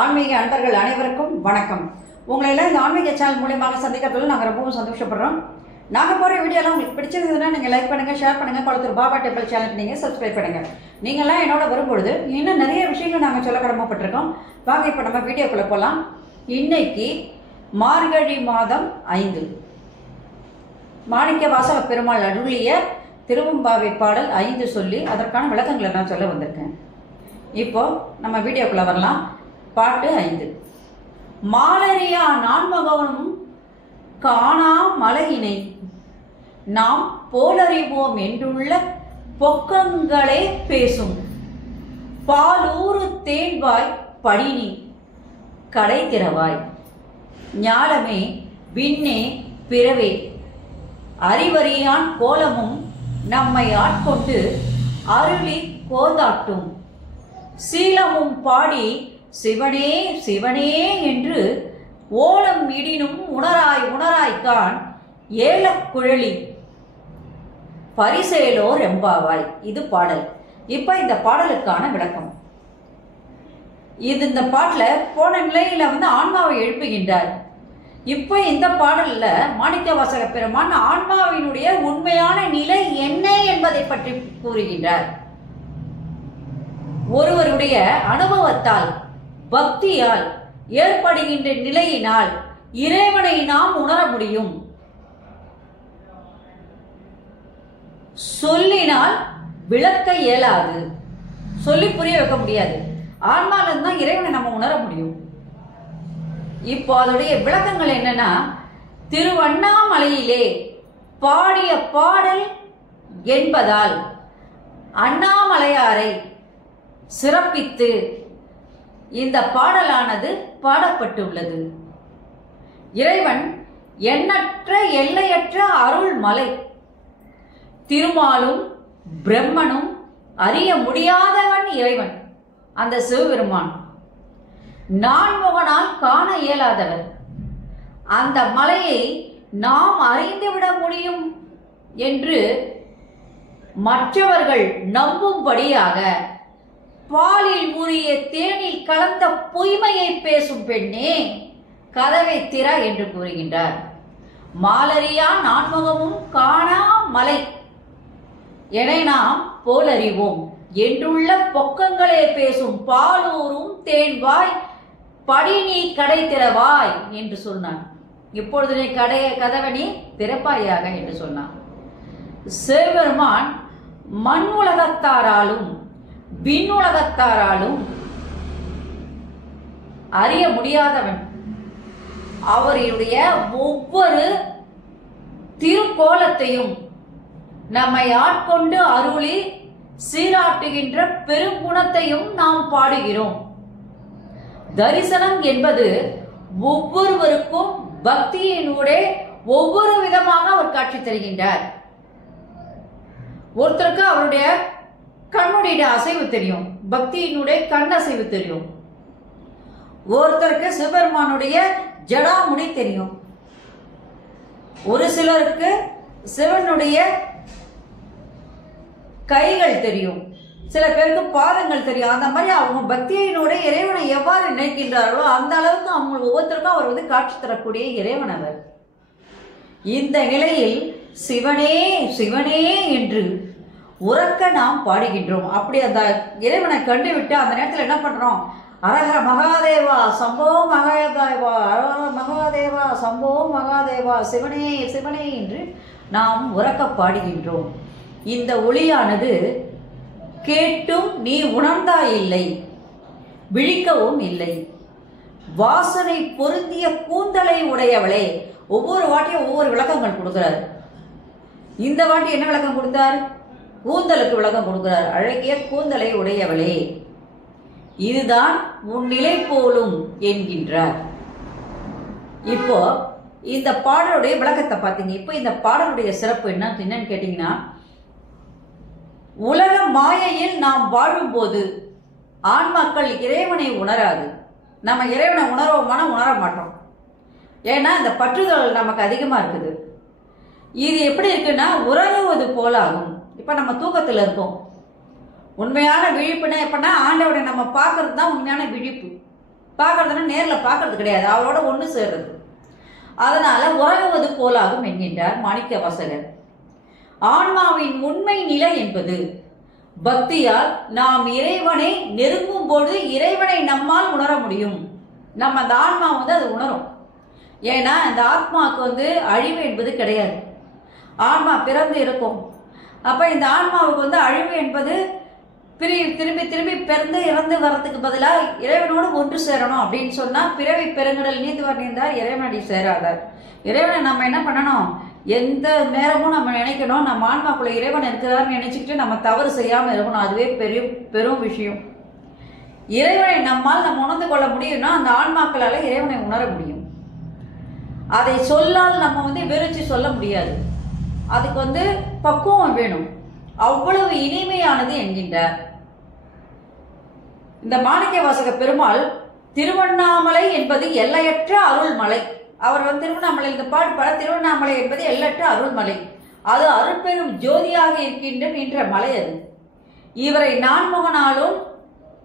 ஆன்மீக அன்பர்கள் அனைவருக்கும் வணக்கம். உங்களை எல்லாம் இந்த ஆன்மீக சேனல் மூலமாக சந்திக்கிறதுல நாங்கள் ரொம்பவும் சந்தோஷப்படுறோம். நாங்கள் போகிற வீடியோலாம் உங்களுக்கு பிடிச்சிருந்ததுன்னா நீங்கள் லைக் பண்ணுங்கள், ஷேர் பண்ணுங்கள். குளத்தூர் பாபா டெம்பிள் சேனலுக்கு நீங்கள் சப்ஸ்கிரைப் பண்ணுங்கள். நீங்கள்லாம் என்னோட வரும்பொழுது இன்னும் நிறைய விஷயங்கள் நாங்கள் சொல்ல கடமைப்பட்டிருக்கோம். வாங்க இப்போ நம்ம வீடியோக்குள்ளே போகலாம். இன்னைக்கு மார்கழி மாதம் 5 மாணிக்க வாசக பெருமாள் அருளிய திருவெம்பாவை பாடல் 5 சொல்லி அதற்கான விளக்கங்களை நான் சொல்ல வந்திருக்கேன். இப்போ நம்ம வீடியோக்குள்ள வரலாம். பாட்டு 5. மாலரியா நான்மகனும் காணா மலையினை நாம் போலறிவோம் என்றுள்ள பொக்கங்களே பேசும் பாலூறு தேன்வாய் படினி கடை திறவாய் ஞாலமே விண்ணே பிறவே அறிவறியான் கோலமும் நம்மை ஆட்கொண்டு அருளி கோதாட்டும் சீலமும் பாடி சிவனே சிவனே என்று ஓலம் இடினும் உணராய் உணராய்கான் ஏலக்குழலி பரிசேலோ ரெம்பாவாய். இது பாடல். இப்ப இந்த பாடலுக்கான விளக்கம். இந்த பாட்டுல போன நிலையில ஆன்மாவை எழுப்புகின்றார். இப்ப இந்த பாடல்ல மாணிக்க வாசக பெருமான் ஆன்மாவினுடைய உண்மையான நிலை என்ன என்பதை பற்றி கூறுகின்றார். ஒருவருடைய அனுபவத்தால் பக்தியால் ஏற்படுகின்ற நிலையினால் இறைவனை நாம் உணர முடியும். சொல்லினால் விளக்க இயலாது, சொல்லி புரிய வைக்க முடியாது. ஆன்மாவிலிருந்து தான் இறைவனை நம்ம உணர முடியும். இப்போ அதோடைய விளக்கங்கள் என்னன்னா, திருவண்ணாமலையிலே பாடிய பாடல் என்பதால் அண்ணாமலையாரை சிறப்பித்து இந்த பாடலானது பாடப்பட்டுள்ளது. இறைவன் எண்ணற்ற எல்லையற்ற அருள் மலை. திருமாலும் பிரம்மனும் அறிய முடியாதவன் இறைவன். அந்த சிவபெருமான் நான்முகனால் காண இயலாதவர். அந்த மலையை நாம் அறிந்துவிட முடியும் என்று மற்றவர்கள் நம்பும்படியாக பாலில் ஊறிய தேனில் கலந்த பொய்மையை பேசும் பெண்ணே கதவை திற என்று கூறுகின்றார். மாலரியா நான்முகமும் காணா மலை என நாம் போலறிவோம் என்றுள்ள பொக்கங்களே பேசும் பாலூரும் தேன்வாய் படினி கடை திறவாய் என்று சொன்னான். இப்பொழுது நீ கதவனி திறப்பாயாக என்று சொன்னான். சிவபெருமான் மண் உலகத்தாராலும் விண்ணுலகத்தாராலும் அறிய முடியாதவன். அவருடைய ஒவ்வொரு திருக்கோலத்தையும் நம்மை ஆட்கொண்டு அருளி சீராட்டுகின்ற பெருங்குணத்தையும் நாம் பாடுகிறோம். தரிசனம் என்பது ஒவ்வொருவருக்கும் பக்தியினூடே ஒவ்வொரு விதமாக அவர் காட்சி தருகின்றார். ஒருத்தருக்கு அவருடைய கண்ணுடைய அசைவு தெரியும், பக்தியினுடைய கண் அசைவு தெரியும். ஒருத்தருக்கு சிவபெருமானுடைய ஜடாமுடி தெரியும். ஒரு சிலருக்கு சிவனுடைய கைகள் தெரியும், சில பேருக்கு பாதங்கள் தெரியும். அந்த மாதிரி அவங்க பக்தியினுடைய இறைவனை எவ்வாறு நினைக்கின்றார்களோ அந்த அளவுக்கு அவங்க ஒவ்வொருத்தருக்கும் அவர் காட்சி தரக்கூடிய இறைவன் அவர். இந்த நிலையில் சிவனே சிவனே என்று உறக்க நாம் பாடுகின்றோம். அப்படி அந்த இறைவனை கண்டுவிட்டு அந்த நேரத்தில் என்ன பண்றோம்? அரஹர மகாதேவா சம்போ மகாதேவா, அரஹர மகாதேவா சம்போ மகாதேவா, சிவனே சிவனே என்று நாம் உறக்க பாடுகின்றோம். இந்த ஒளியானது கேட்டும் நீ உணர்ந்தா இல்லை, விழிக்கவும் இல்லை. வாசனை பொருந்திய கூந்தலை உடையவளே. ஒவ்வொரு வாட்டியும் ஒவ்வொரு விளக்கங்கள் கொடுக்கிறார். இந்த வாட்டி என்ன விளக்கம் கொடுத்தார்? கூந்தலுக்கு விளக்கம் கொடுக்கிறார். அழகிய கூந்தலை உடையவளே, இதுதான் உன் நிலை போலும் என்கின்றார். இப்போ இந்த பாடலுடைய விளக்கத்தை பார்த்தீங்க. இப்போ இந்த பாடலுடைய சிறப்பு என்னன்னு கேட்டீங்கன்னா, உலக மாயையில் நாம் வாழும்போது ஆன்மாக்கள் இறைவனை உணராது. நம்ம இறைவனை உணர்வோமான உணர மாட்டோம். ஏன்னா இந்த பற்றுதல் நமக்கு அதிகமா இருக்குது. இது எப்படி இருக்குன்னா உறங்குவது போல ஆகும். இப்ப நம்ம தூக்கத்தில் இருக்கோம். உண்மையான விழிப்புனா எப்படின்னா ஆண்டவனை நம்ம பார்க்கறது தான் உண்மையான விழிப்பு. பார்க்கறதுன்னா நேரில் பார்க்கறது கிடையாது, அவளோட ஒன்று சேர்றது. அதனால உறங்குவது போலாகும் என்கின்றார் மாணிக்க வாசகர். ஆன்மாவின் உண்மை நிலை என்பது பக்தியால் நாம் இறைவனை நெருங்கும் பொழுது இறைவனை நம்மால் உணர முடியும். நம்ம அந்த ஆன்மா அது உணரும். ஏன்னா இந்த ஆத்மாவுக்கு அழிவு என்பது கிடையாது. ஆன்மா பிறந்து இருக்கும். அப்போ இந்த ஆன்மாவுக்கு அழிவு என்பது திரும்பி திரும்பி பிறந்து இறந்து வர்றதுக்கு பதிலாக இறைவனோடு ஒன்று சேரணும் அப்படின்னு சொன்னால் பிறவி பெருங்கடல் நீந்துவார் நீந்தார் இறைவனடி சேராதார். இறைவனை நம்ம என்ன பண்ணணும், எந்த நேரமும் நம்ம நினைக்கணும், நம்ம ஆன்மாக்குள்ள இறைவன் இருக்கிறார்னு நினைச்சுக்கிட்டு நம்ம தவறு செய்யாமல் இருக்கணும். அதுவே பெரும் விஷயம். இறைவனை நம்மால் நம்ம உணர்ந்து கொள்ள முடியும்னா அந்த ஆன்மாக்களால் இறைவனை உணர முடியும். அதை சொல்லால் நம்ம விரிச்சு சொல்ல முடியாது. அதுக்கு பக்குவம் வேணும். அவ்வளவு இனிமையானது என்கின்றார் இந்த மாணிக்க வாசக பெருமாள். திருவண்ணாமலை என்பது எல்லையற்ற அருள்மலை. அவர் திருவண்ணாமலை இந்த பாட்டு பாட, திருவண்ணாமலை என்பது எல்லையற்ற அருள்மலை. அது அருள்பெரும் ஜோதியாக இருக்கின்ற நின்ற மலை. அது இவரை நான்முகனாலும்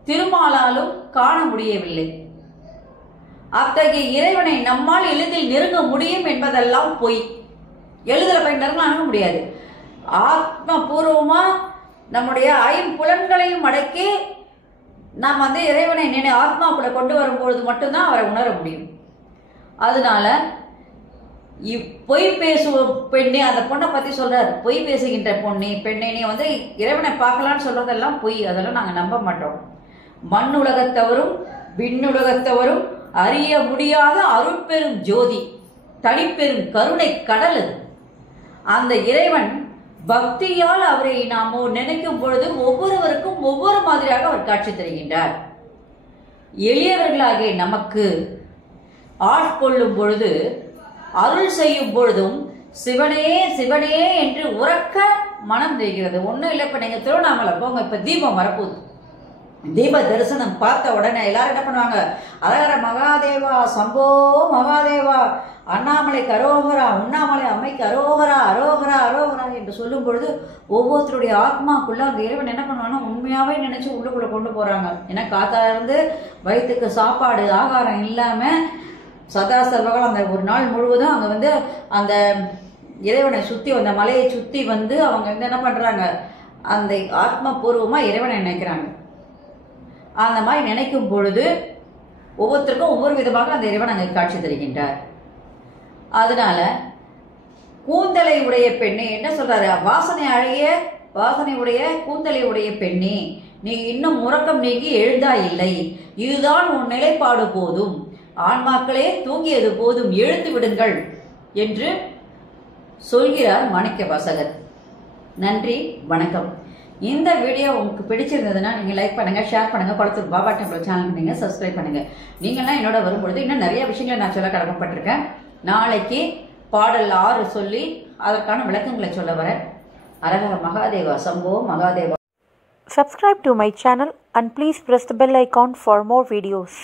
திருமாலாலும் காண முடியவில்லை. அத்தகைய இறைவனை நம்மால் எளிதில் நெருங்க முடியும் என்பதெல்லாம் பொய். எளிதில் போய் நெருங்க முடியாது. ஆத்மபூர்வமா நம்முடைய ஐம்புலன்களையும் அடக்கி நாம் இறைவனை ஆத்மா கூட கொண்டு வரும்பொழுது மட்டும்தான் அவரை உணர முடியும். அதனால பொய் பேசுவ பெண்ணே, அந்த பொண்ணை பத்தி சொல்றாரு. பொய் பேசுகின்ற பொண்ணே பெண்ணே, நீ இறைவனை பார்க்கலான்னு சொல்றதெல்லாம் பொய். அதெல்லாம் நாங்கள் நம்ப மாட்டோம். மண்ணுலகத்தவரும் விண்ணுலகத்தவரும் அறிய முடியாத அருட்பெரும் ஜோதி, தனிப்பெரும் கருணை கடல் அது. அந்த இறைவன் பக்தியால் அவரை நாம் நினைக்கும் பொழுது ஒவ்வொருவருக்கும் ஒவ்வொரு மாதிரியாக அவர் காட்சி தருகின்றார். எளியவர்களாகிய நமக்கு ஆட்கொள்ளும் பொழுது, அருள் செய்யும் பொழுதும் சிவனே சிவனே என்று உறக்க மனம் தெரிகிறது. ஒன்றும் இல்லை, இப்போ நீங்கள் திருவண்ணாமலை போங்க, இப்போ தீபம் வரப்போகுது. தீப தரிசனம் பார்த்த உடனே எல்லாரும் என்ன பண்ணுவாங்க, அரகர மகாதேவா, சம்போ மகாதேவா, அண்ணாமலை கரோகரா, உண்ணாமலை அம்மைக்கு அரோகரா, அரோகரா அரோகரா என்று சொல்லும் பொழுது ஒவ்வொருத்தருடைய ஆத்மாக்குள்ள அந்த இறைவன் என்ன பண்ணுவாங்கன்னா உண்மையாவே நினைச்சு உள்ளுக்குள்ள கொண்டு போறாங்க. ஏன்னா காத்தா இருந்து வயிற்றுக்கு சாப்பாடு ஆகாரம் இல்லாம சதா சர்வகாலம் அந்த ஒரு நாள் முழுவதும் அங்க அந்த இறைவனை சுத்தி, அந்த மலையை சுத்தி அவங்க என்ன பண்றாங்க, அந்த ஆத்மபூர்வமா இறைவனை நினைக்கிறாங்க. அந்த மாதிரி நினைக்கும் பொழுது ஒவ்வொருத்தருக்கும் ஒவ்வொரு விதமாக அந்த இறைவன் அங்கே காட்சி தருகின்றார். அதனால கூந்தலை உடைய பெண்ணே என்ன சொல்றாரு, வாசனை அழகிய வாசனை உடைய கூந்தலை உடைய பெண்ணே, நீ இன்னும் உறக்கம் நீங்கி எழுந்தா இல்லை, இதுதான் உன் நிலைப்பாடு போதும், ஆன்மாக்களே தூங்கியது போதும், எழுந்து விடுங்கள் என்று சொல்கிறார் மாணிக்க வாசகர். நன்றி, வணக்கம். இந்த வீடியோ உங்களுக்கு பிடிச்சிருந்ததுன்னா நீங்கள் லைக் பண்ணுங்கள், ஷேர் பண்ணுங்கள், குளத்தூர் பாபா டெம்பிள் சேனலுக்கு நீங்கள் சப்ஸ்கிரைப் பண்ணுங்கள். நீங்கள்லாம் என்னோட வரும்பொழுது இன்னும் நிறைய விஷயங்களை நான் சொல்ல கடமைப்பட்டிருக்கேன். நாளைக்கு பாடல் 6 சொல்லி அதற்கான விளக்கங்களை சொல்ல வரேன். அரகர Mahadeva, Shambho Mahadeva. Subscribe to my channel and please press the bell icon for more videos.